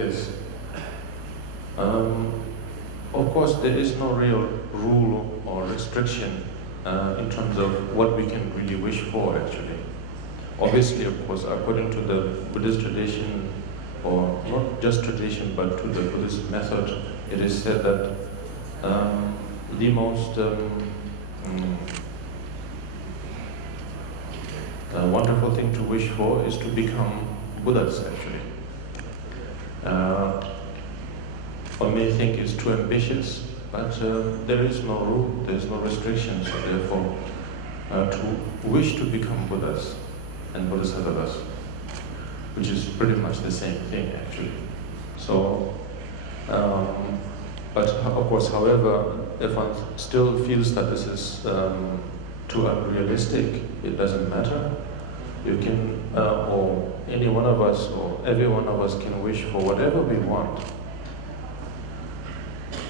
this. Of course, there is no real rule or restriction in terms of what we can really wish for, actually. Obviously, of course, according to the Buddhist tradition, or not just tradition, but to the Buddhist method, it is said that the most wonderful thing to wish for is to become Buddhas, actually. One may think it's too ambitious, but there is no rule, there is no restriction, so therefore to wish to become Buddhas and Bodhisattvas, which is pretty much the same thing, actually. So, but of course, however, if one still feels that this is too unrealistic, it doesn't matter. You can, or any one of us, or every one of us can wish for whatever we want.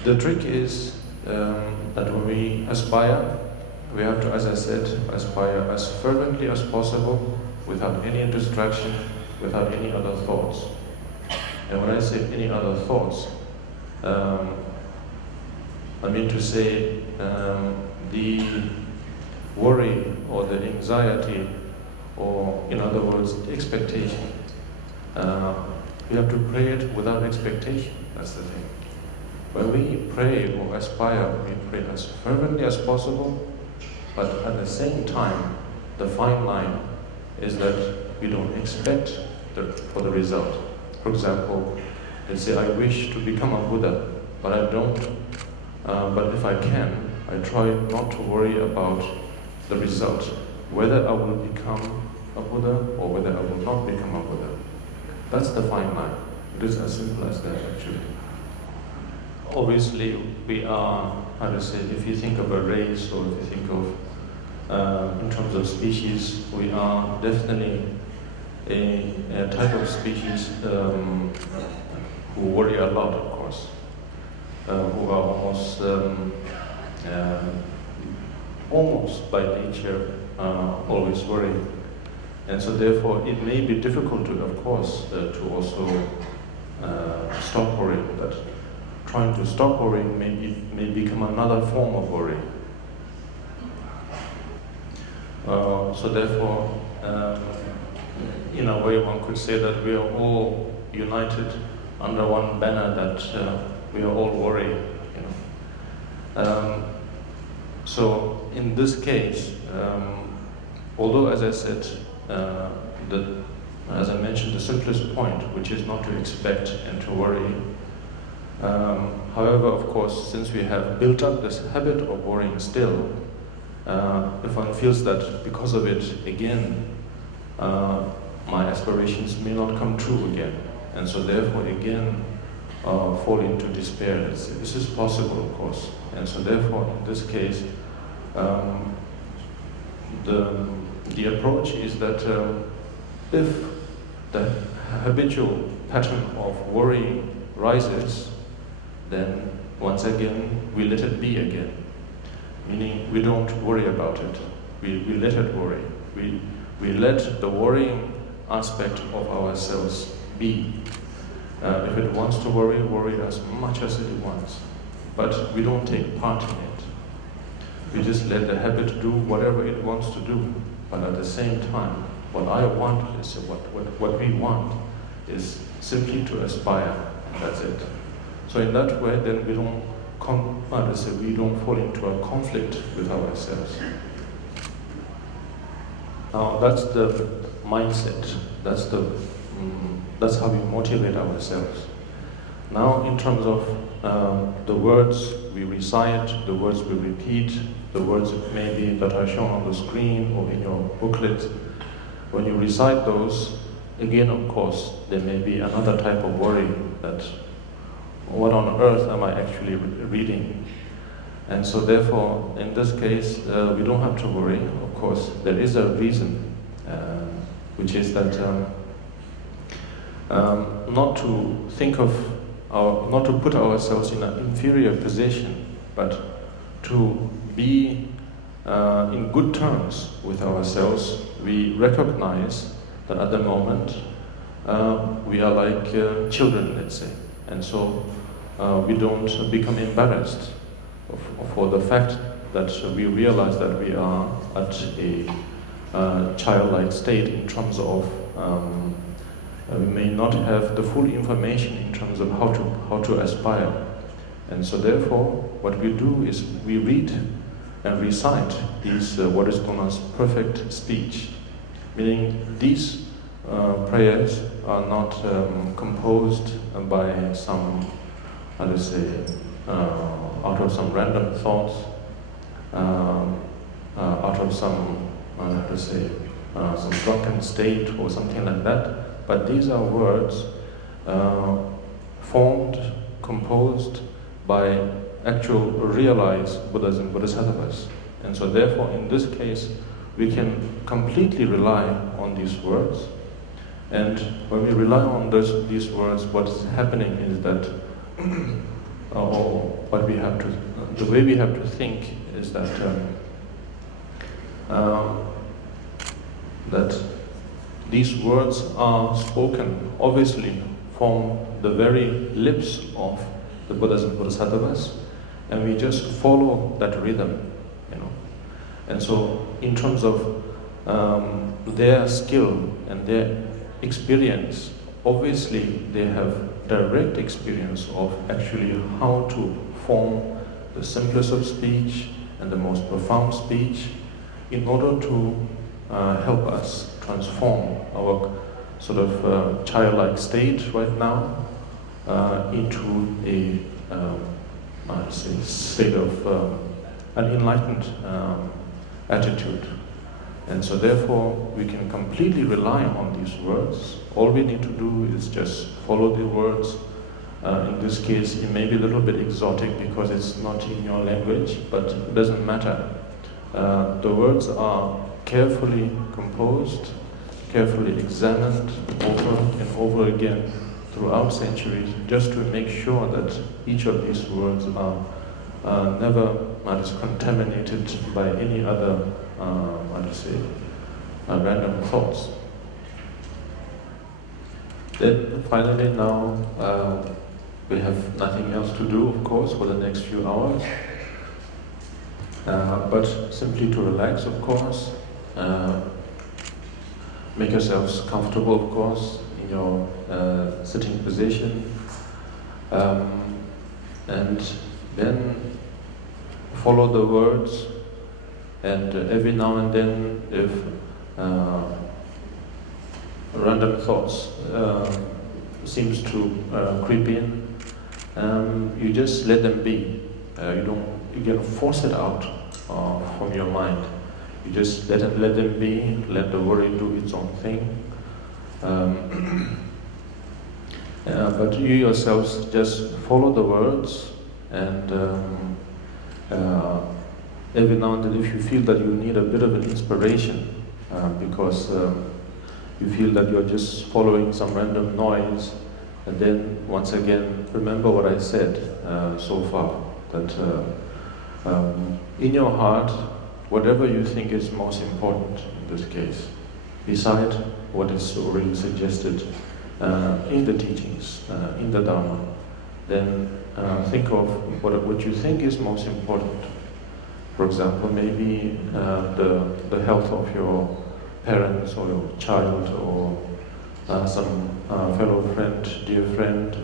The trick is that when we aspire, we have to, as I said, aspire as fervently as possible, without any distraction, without any other thoughts. And when I say any other thoughts, I mean to say the worry or the anxiety, or in other words, the expectation. We have to pray it without expectation, that's the thing. When we pray or aspire, we pray as fervently as possible, but at the same time, the fine line is that we don't expect for the result. For example, let's say I wish to become a Buddha, but I don't, but if I can, I try not to worry about the result, whether I will become a Buddha or whether I will not become a Buddha. That's the fine line. It is as simple as that, actually. Obviously, we are, how to say, if you think of a race or if you think of, in terms of species, we are definitely a type of species who worry a lot, of course, who are almost by nature always worrying. And so therefore it may be difficult to, of course, to also stop worrying, but trying to stop worrying may become another form of worry. So therefore, in a way one could say that we are all united under one banner, that we are all worried. So in this case, although, as I said, as I mentioned, the simplest point, which is not to expect and to worry. However, of course, since we have built up this habit of worrying still, if one feels that because of it, again, my aspirations may not come true again, and so therefore again fall into despair. This is possible, of course, and so therefore in this case, the approach is that if the habitual pattern of worrying rises, then once again we let it be again. Meaning we don't worry about it. We let it worry. We let the worrying aspect of ourselves be. If it wants to worry as much as it wants. But we don't take part in it. We just let the habit do whatever it wants to do. But at the same time, what I want is, what we want is simply to aspire. That's it. So in that way, then we don't fall into a conflict with ourselves. Now that's the mindset. That's how we motivate ourselves. Now, in terms of the words we recite, the words we repeat, the words maybe that are shown on the screen or in your booklet, when you recite those, again, of course, there may be another type of worry that, what on earth am I actually reading? And so therefore, in this case, we don't have to worry. Of course, there is a reason, which is that not to put ourselves in an inferior position, but to be in good terms with ourselves. We recognize that at the moment we are like children, let's say. And so we don't become embarrassed for the fact that we realize that we are at a childlike state in terms of we may not have the full information in terms of how to aspire. And so therefore, what we do is we read and recite these what is known as perfect speech, meaning these prayers are not composed by some, how to say, out of some random thoughts, out of some, how to say, some drunken state or something like that. But these are words formed, composed by actual realized Buddhas and Bodhisattvas. And so therefore, in this case, we can completely rely on these words. And when we rely on these words, what is happening is that, the way we have to think is that that these words are spoken, obviously, from the very lips of the Buddhas and Bodhisattvas, and we just follow that rhythm, you know. And so, in terms of their skill and their experience, obviously they have direct experience of actually how to form the simplest of speech and the most profound speech in order to help us transform our sort of childlike state right now into a state of an enlightened attitude. And so therefore we can completely rely on these words. All we need to do is just follow the words. In this case it may be a little bit exotic because it's not in your language, but it doesn't matter. The words are carefully composed, carefully examined over and over again throughout centuries, just to make sure that each of these words are never contaminated by any other, random thoughts. Then finally now, we have nothing else to do, of course, for the next few hours, but simply to relax, of course. Make yourselves comfortable, of course, in your sitting position, and then follow the words, and every now and then, if random thoughts seems to creep in, you just let them be. You can force it out from your mind. You just let them be, let the worry do its own thing. But you yourselves just follow the words, and every now and then, if you feel that you need a bit of an inspiration, because you feel that you're just following some random noise, and then once again, remember what I said so far, that in your heart, whatever you think is most important in this case, beside what is already suggested in the teachings, in the Dharma, then think of what you think is most important. For example, maybe the health of your parents or your child, or some fellow friend, dear friend,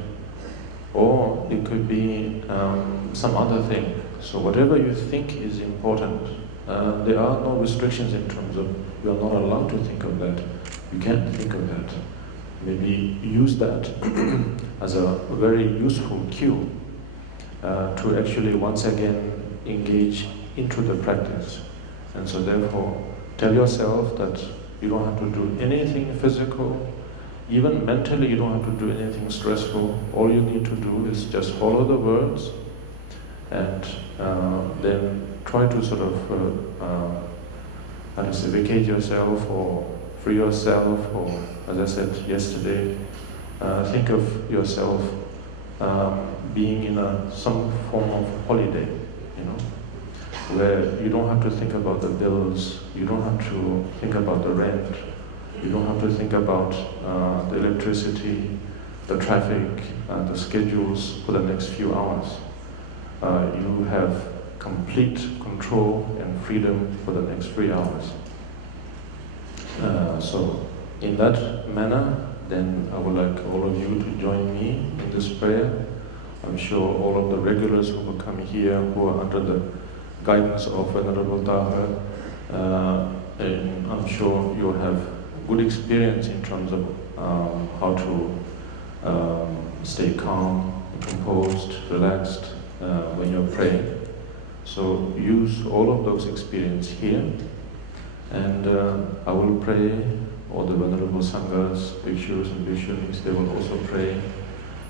or it could be some other thing. So whatever you think is important, there are no restrictions in terms of you are not allowed to think of that. You can't think of that. Maybe use that as a very useful cue to actually once again engage into the practice. And so therefore, tell yourself that you don't have to do anything physical, even mentally you don't have to do anything stressful. All you need to do is just follow the words, and then try to sort of vacate yourself or free yourself, or as I said yesterday, think of yourself being in some form of holiday, you know, where you don't have to think about the bills, you don't have to think about the rent, You don't have to think about the electricity, the traffic, the schedules for the next few hours. You have complete control and freedom for the next 3 hours. So, in that manner, then I would like all of you to join me in this prayer. I'm sure all of the regulars who will come here, who are under the guidance of Venerable Thaye, and I'm sure you'll have good experience in terms of how to stay calm, composed, relaxed when you're praying. So use all of those experience here, and I will pray. All the Venerable Sanghas, Bhikshus and Bhikshunis, they will also pray,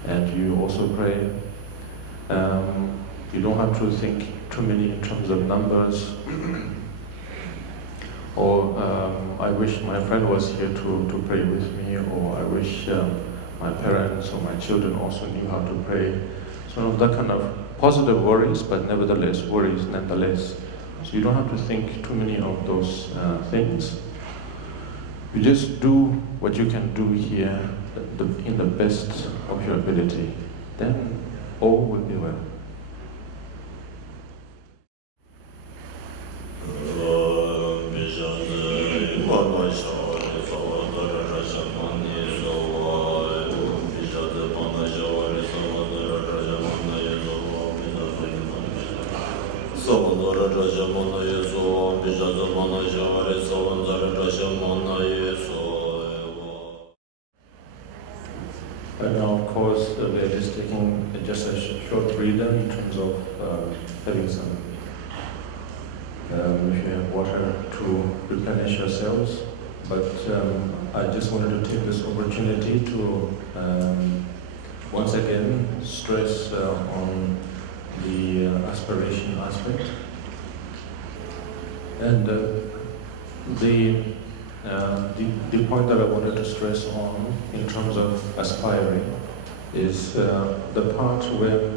and you also pray. You don't have to think too many in terms of numbers, or I wish my friend was here to pray with me, or I wish my parents or my children also knew how to pray. So that kind of positive worries, but nevertheless worries nonetheless. So you don't have to think too many of those things. You just do what you can do here in the best of your ability. Then all will be well. And now, of course, we are just taking just a short breather in terms of having some, if you have water, to replenish yourselves. But I just wanted to take this opportunity to once again stress on the aspiration aspect. And the point that I wanted to stress on in terms of aspiring is the part where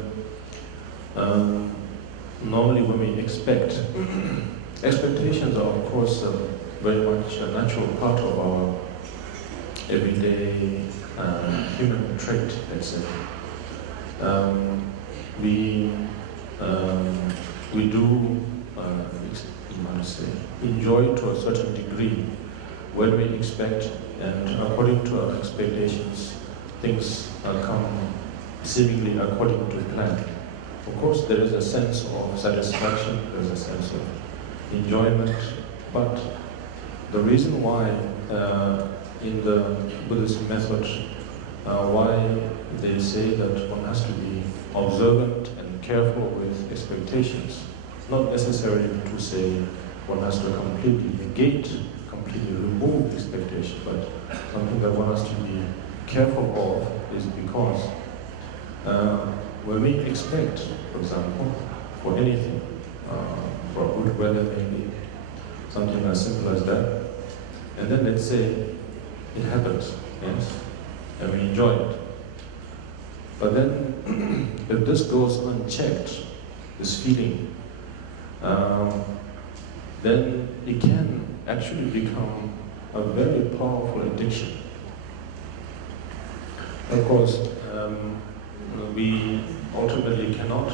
normally when we expect, expectations are of course very much a natural part of our everyday human trait, let's say. We do enjoy to a certain degree when we expect, and according to our expectations, things come seemingly according to plan. Of course, there is a sense of satisfaction, there is a sense of enjoyment, but the reason why in the Buddhist method, why they say that one has to be observant and careful with expectations, not necessarily to say one has to completely negate, completely remove expectation, but something that one has to be careful of is because when we expect, for example, for anything, for good weather maybe, something as simple as that, and then let's say it happens, yes, and we enjoy it. But then, if this goes unchecked, this feeling, then it can actually become a very powerful addiction. Of course, we ultimately cannot,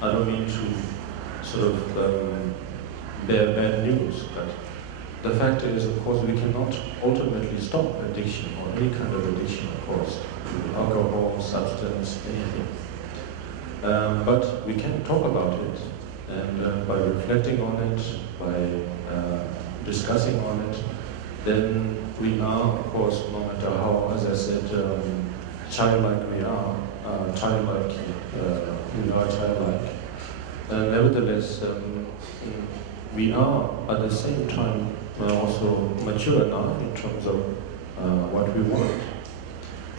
I don't mean to sort of bear bad news, but the fact is, of course, we cannot ultimately stop addiction, or any kind of addiction, of course, alcohol, substance, anything. But we can talk about it, and by reflecting on it, by discussing on it, then we are, of course, no matter how, as I said, childlike we are, childlike. Nevertheless, we are at the same time also mature enough in terms of what we want.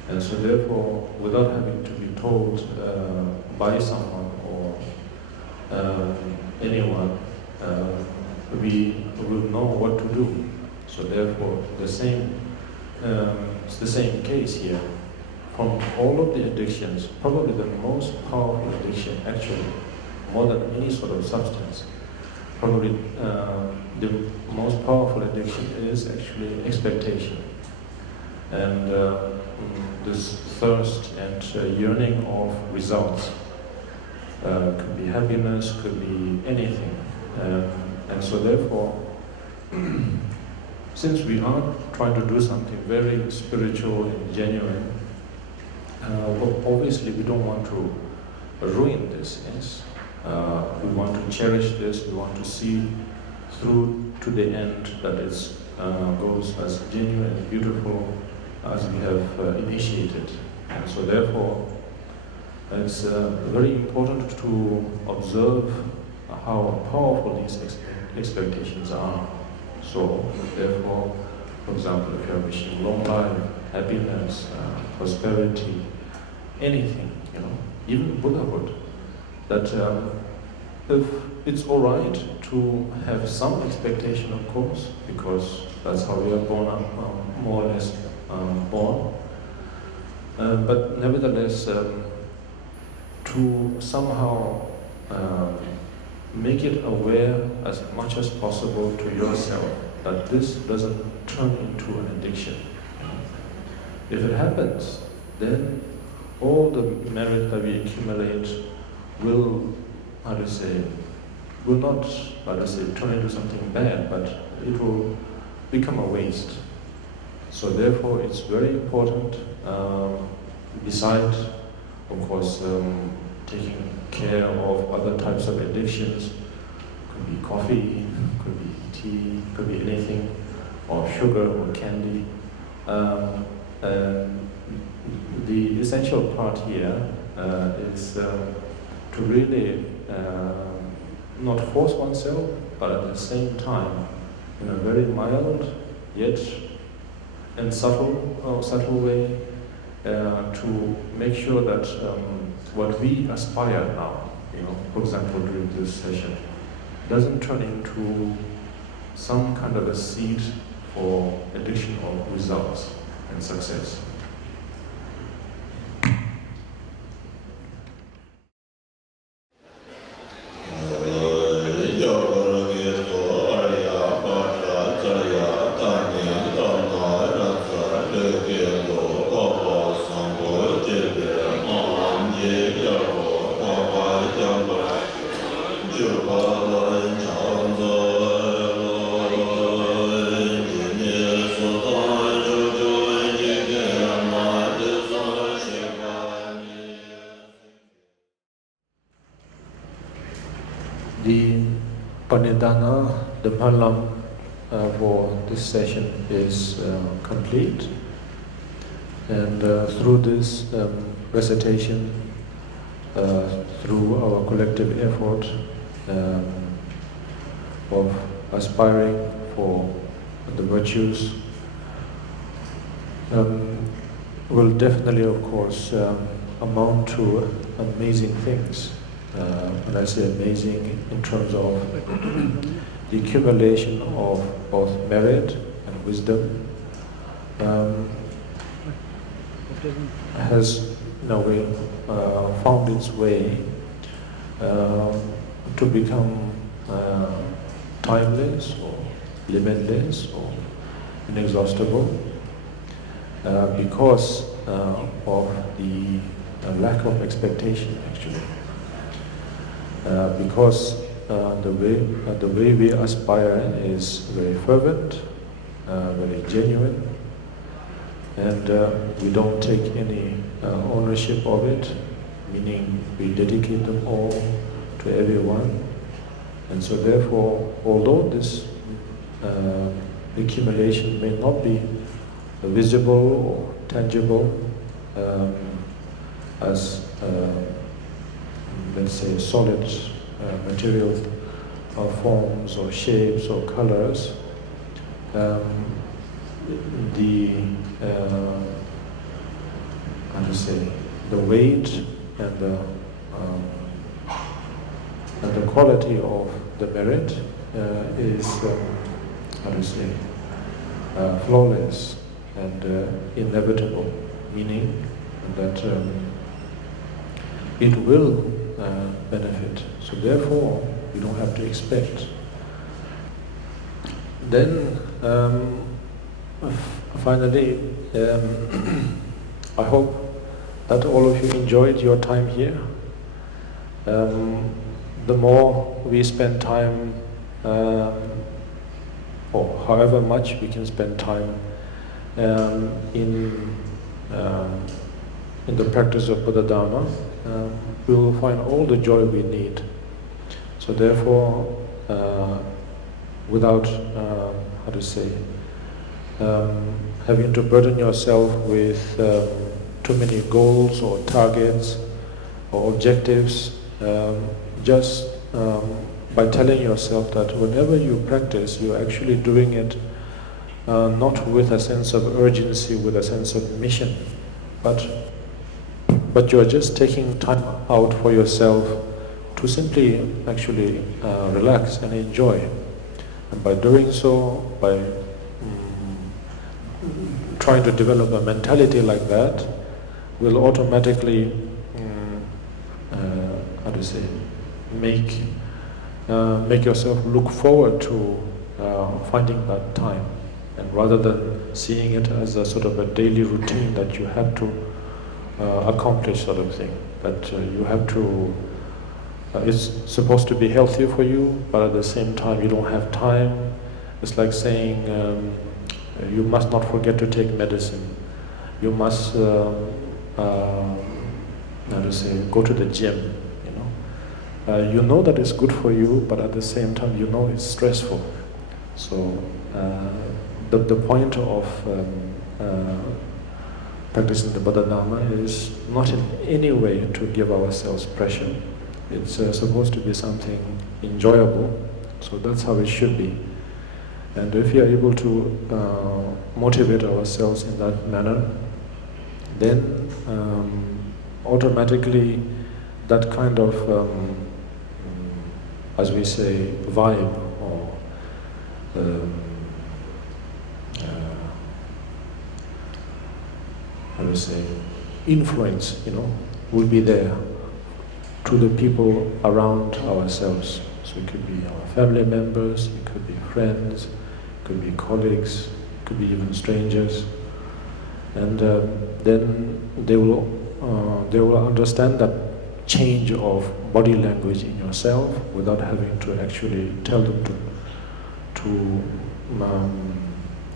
And so therefore, without having to be told by someone or anyone, we will know what to do. So therefore, it's the same case here. From all of the addictions, probably the most powerful addiction, actually, more than any sort of substance, probably the most powerful addiction is actually expectation. And this thirst and yearning of results. Could be happiness, could be anything. And so therefore, since we are trying to do something very spiritual and genuine, obviously we don't want to ruin this, yes? We want to cherish this, we want to see through to the end that it goes as genuine and beautiful as we have initiated. And so therefore, it's very important to observe how powerful these expectations are. So therefore, for example, if you are wishing long life, happiness, prosperity, anything, even Buddhahood, that if it's all right to have some expectation, of course, because that's how we are born up, more or less born. But nevertheless, to somehow make it aware as much as possible to yourself that this doesn't turn into an addiction. If it happens, then all the merit that we accumulate will, will not, turn into something bad, but it will become a waste. So therefore, it's very important, besides, of course, taking care of other types of addictions. Could be coffee, could be tea, could be anything, or sugar or candy. The essential part here is to really not force oneself, but at the same time, in a very mild yet and subtle way, to make sure that what we aspire now, for example, during this session, doesn't turn into some kind of a seed for addition of results and success. The Panidana, the Malam for this session is complete, and through this recitation, through our collective effort of aspiring for the virtues, will definitely, of course, amount to amazing things. When I say amazing, in terms of the accumulation of both merit and wisdom, has, in a way, found its way to become timeless or limitless or inexhaustible, because of the lack of expectation, actually. Because the way we aspire is very fervent, very genuine, and we don't take any ownership of it, meaning we dedicate them all to everyone. And so therefore, although this accumulation may not be visible or tangible as let's say solid material forms or shapes or colors, the weight and the quality of the merit is flawless and inevitable, meaning that it will benefit. So therefore, you don't have to expect Then, finally, I hope that all of you enjoyed your time here. The more we spend time, or however much we can spend time in the practice of Buddha Dharma, we will find all the joy we need. So therefore, without, having to burden yourself with too many goals or targets or objectives, just by telling yourself that whenever you practice, you're actually doing it not with a sense of urgency, with a sense of mission, but you're just taking time out for yourself to simply actually relax and enjoy. And by doing so, by trying to develop a mentality like that, will automatically make yourself look forward to finding that time, and rather than seeing it as a sort of a daily routine that you have to accomplish, sort of thing, that you have to it's supposed to be healthy for you, but at the same time you don't have time. It's like saying you must not forget to take medicine, you must go to the gym. You know that it's good for you, but at the same time you know it's stressful. So the point of practicing the Buddha Dharma is not in any way to give ourselves pressure. It's supposed to be something enjoyable, so that's how it should be. And if we are able to motivate ourselves in that manner, then automatically that kind of, as we say, vibe or influence, will be there to the people around ourselves. So it could be our family members, it could be friends, it could be colleagues, it could be even strangers. And then they will understand that change of body language in yourself without having to actually tell them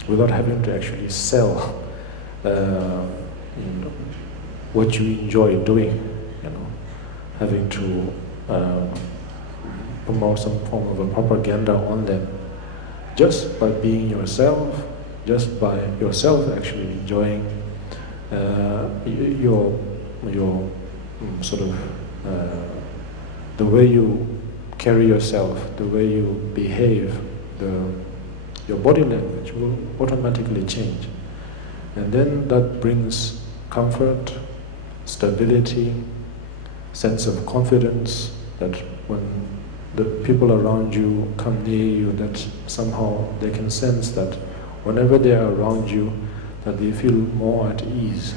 without having to actually sell what you enjoy doing, having to promote some form of a propaganda on them. Just by being yourself, just by yourself actually enjoying your sort of the way you carry yourself, the way you behave, your body language will automatically change. And then that brings comfort, stability, sense of confidence, that when the people around you come near you, that somehow they can sense that whenever they are around you, that they feel more at ease.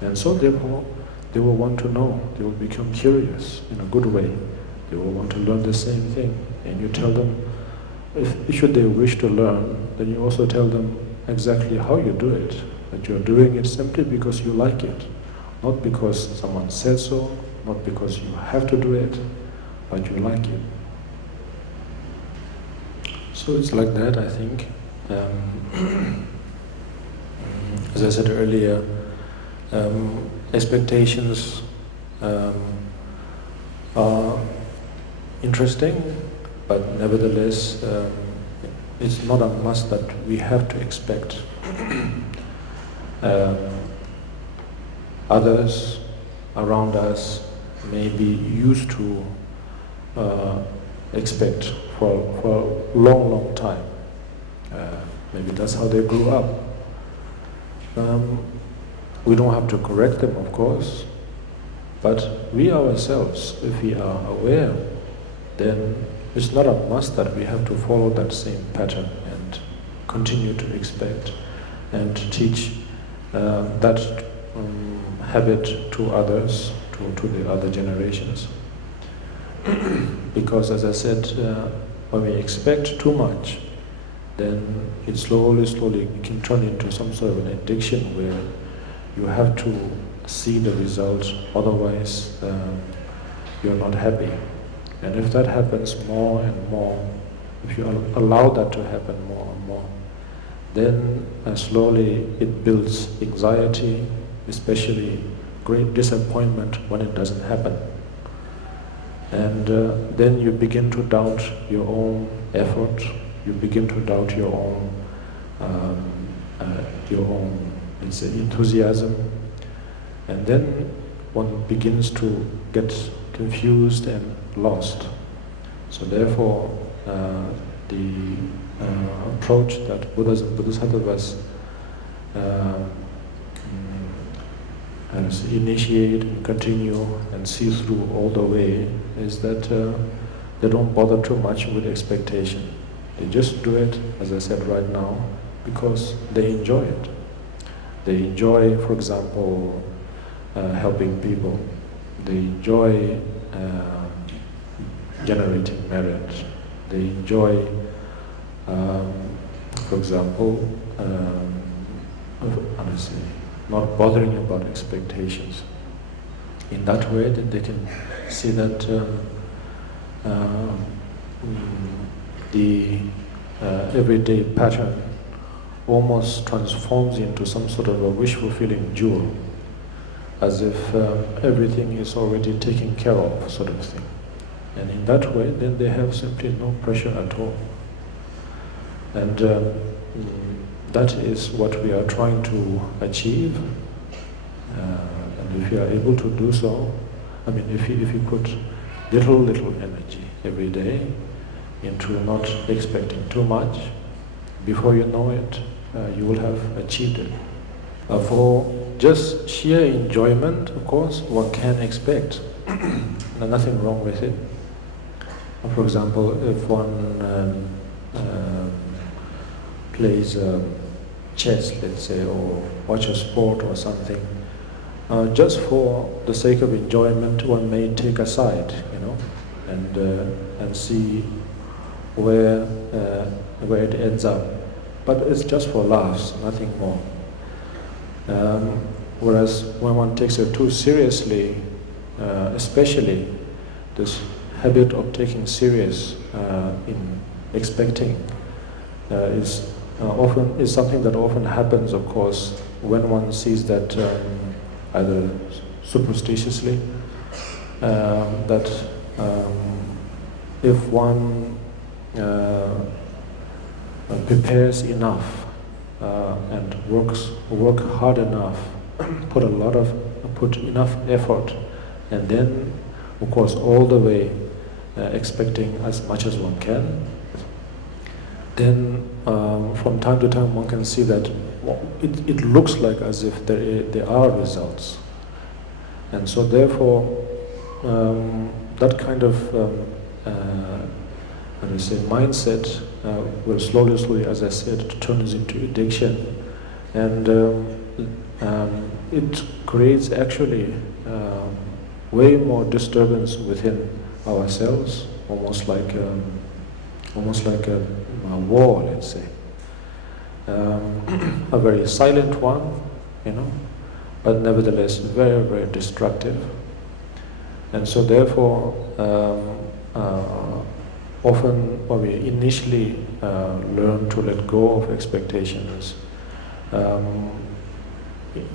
And so therefore, they will want to know, they will become curious in a good way. They will want to learn the same thing. And you tell them, should they wish to learn, then you also tell them exactly how you do it. That you're doing it simply because you like it. Not because someone said so, not because you have to do it, but you like it. So it's like that, I think. As I said earlier, expectations are interesting, but nevertheless, it's not a must that we have to expect. Others around us may be used to expect for a long time. Maybe that's how they grew up. We don't have to correct them, of course, but we ourselves, if we are aware, then it's not a must that we have to follow that same pattern and continue to expect and teach that habit to others, to the other generations. Because as I said, when we expect too much, then it slowly can turn into some sort of an addiction where you have to see the results, otherwise you're not happy. And if that happens more and more, if you allow that to happen more and more, then slowly it builds anxiety, especially great disappointment when it doesn't happen. And then you begin to doubt your own effort, you begin to doubt your own, let's say, enthusiasm, and then one begins to get confused and lost. So therefore, the approach that Bodhisattvas initiate and continue and see through all the way is that they don't bother too much with expectation. They just do it, as I said right now, because they enjoy it. They enjoy, for example, helping people. They enjoy generating merit. They enjoy, for example, honestly, not bothering about expectations. In that way, then they can see that the everyday pattern almost transforms into some sort of a wish-fulfilling jewel, as if everything is already taken care of, sort of thing. And in that way, then they have simply no pressure at all. And that is what we are trying to achieve. And if you are able to do so, I mean, if you put little energy every day into not expecting too much, before you know it, you will have achieved it. For just sheer enjoyment, of course, one can expect. There's nothing wrong with it. For example, if one plays chess, let's say, or watch a sport or something, just for the sake of enjoyment, one may take a side, and see where it ends up. But it's just for laughs, nothing more. Whereas when one takes it too seriously, especially this habit of taking serious in expecting is something that often happens, of course, when one sees that either superstitiously that if one prepares enough and work hard enough, put enough effort, and then, of course, all the way expecting as much as one can, then from time to time one can see that it looks like as if there are results. And so therefore, that kind of mindset will slowly, as I said, turns into addiction, and it creates actually way more disturbance within ourselves, almost like a war, let's say, a very silent one, but nevertheless very destructive. And so therefore, often when we initially learn to let go of expectations,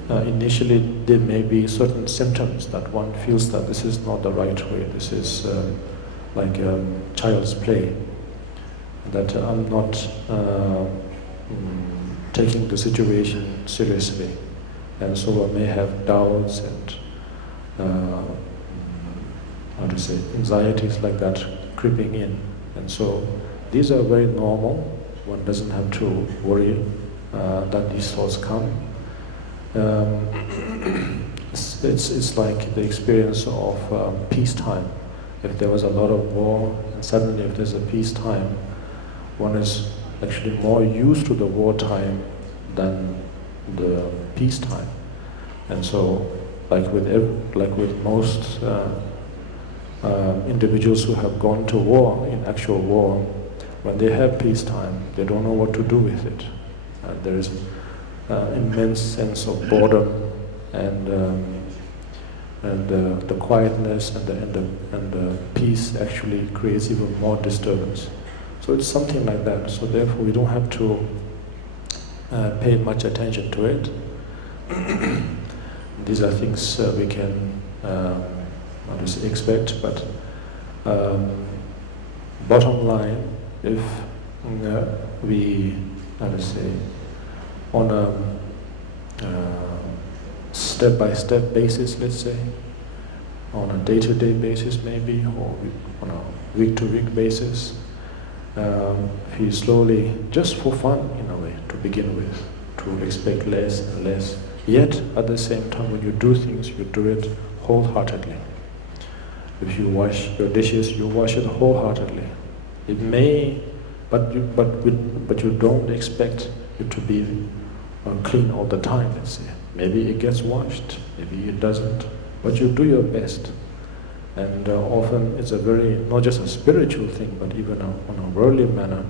initially there may be certain symptoms that one feels that this is not the right way, this is like child's play, that I'm not taking the situation seriously, and so I may have doubts and anxieties like that creeping in. And so these are very normal. One doesn't have to worry that these thoughts come. It's like the experience of peacetime. If there was a lot of war, and suddenly if there's a peacetime, one is actually more used to the wartime than the peacetime. And so, like with most individuals who have gone to war, in actual war, when they have peacetime, they don't know what to do with it. There is immense sense of boredom, and the quietness and the peace actually creates even more disturbance. So it's something like that. So therefore, we don't have to pay much attention to it. These are things we can expect, but bottom line, if we, on a step-by-step basis, let's say, on a day-to-day basis maybe, or on a week-to-week basis, if you slowly, just for fun in a way, to begin with, to expect less and less, yet at the same time when you do things, you do it wholeheartedly. If you wash your dishes, you wash it wholeheartedly. It may, but you don't expect it to be clean all the time, let's say. Maybe it gets washed, maybe it doesn't, but you do your best. And often it's a very, not just a spiritual thing, but even on a worldly manner.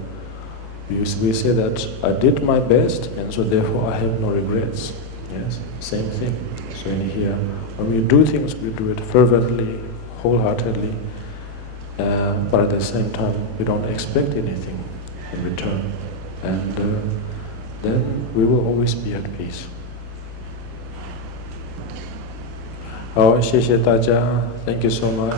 We say that I did my best, and so therefore I have no regrets. Yes, same thing. So in here, when we do things, we do it fervently, wholeheartedly, but at the same time, we don't expect anything in return. And then we will always be at peace. 好，谢谢大家 ，Thank you so much.